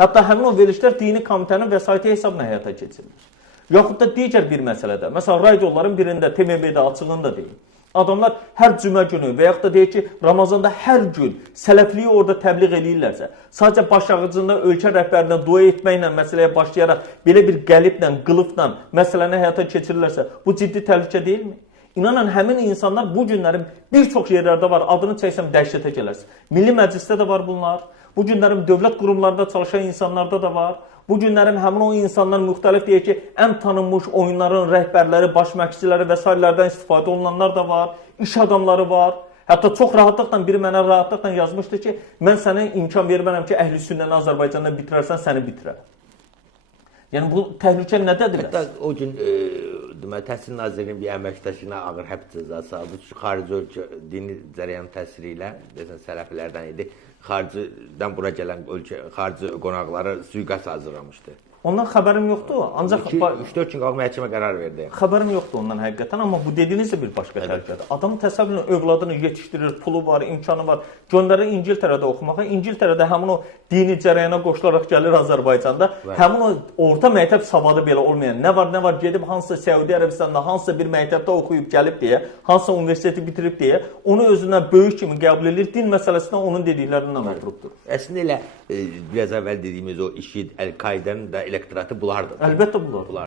Hətta həmin o verilişlər dini komitənin vəsaiti hesabına həyata keçirilir. Yaxud da digər bir məsələdə, məsələn, radioların birində, TMB-də açığında deyil. Adamlar hər cümə günü və yaxud da deyir ki, Ramazanda hər gün sələfliyi orada təbliğ edirlərsə, sadəcə başlanğıcında ölkə rəhbərinə dua etməklə məsələyə başlayaraq belə bir qəliblə, qılıfla məsələni həyata keçirirlərsə, bu ciddi təhlükə deyilmi? İnanın, həmin insanlar bu günlərin bir çox yerlərdə var, adını çəksəm dəhşətə gələrsin. Milli Məclisdə də var bunlar, bu günlərin dövlət qurumlarında çalışan insanlarda da var. Bu günlərin həmin o insanlar müxtəlif deyək ki, ən tanınmış oyunların rəhbərləri, baş məşqçiləri və s. istifadə olunanlar da var, iş adamları var. Hətta çox rahatlıqla biri mənə rahatlıqla yazmışdı ki, mən sənə imkan vermərəm ki, əhl-i sünnəni Azərbaycanda bitirərsən, səni bitirərəm. Yəni bu təhlükə nədədir? Hətta o gün Təhsil Nazirliyinin bir əməkdaşına ağır həbs cəzası aldı. Xarici ölkə dini cərəyan təsiri ilə, desən sələfilərdən idi. Xaricdən bura gələn xarici qonaqlara sui-qəsd hazırlamışdı. Ondan xəbərim yoxdur. Ancaq 3-4 gün qalıb məhkəmə qərar verdi. Xəbərim yoxdur ondan həqiqətən, amma bu dediyiniz də bir başqa təhlükədir. Adam təsəvvürlə övladını yetişdirir, pulu var, imkanı var. Göndərir İngiltərədə oxumağa. İngiltərədə həmin o dini cərəyana qoşularaq gəlir Azərbaycanda. Həmin o orta məktəb savadı belə olmayan, nə var gedib hansısa Səudiyyə Ərəbistanında hansısa bir məktəbdə oxuyub gəlib deyə, hansısa universiteti bitirib deyə, onu özündən böyük kimi qəbul edir. Din məsələsində onun dediklərindən oturubdur. Əslində elə biraz əvvəl dediyimiz o IŞİD, Əl-Qaidənin də elektoratı bunlardır. Əlbəttə bunlar.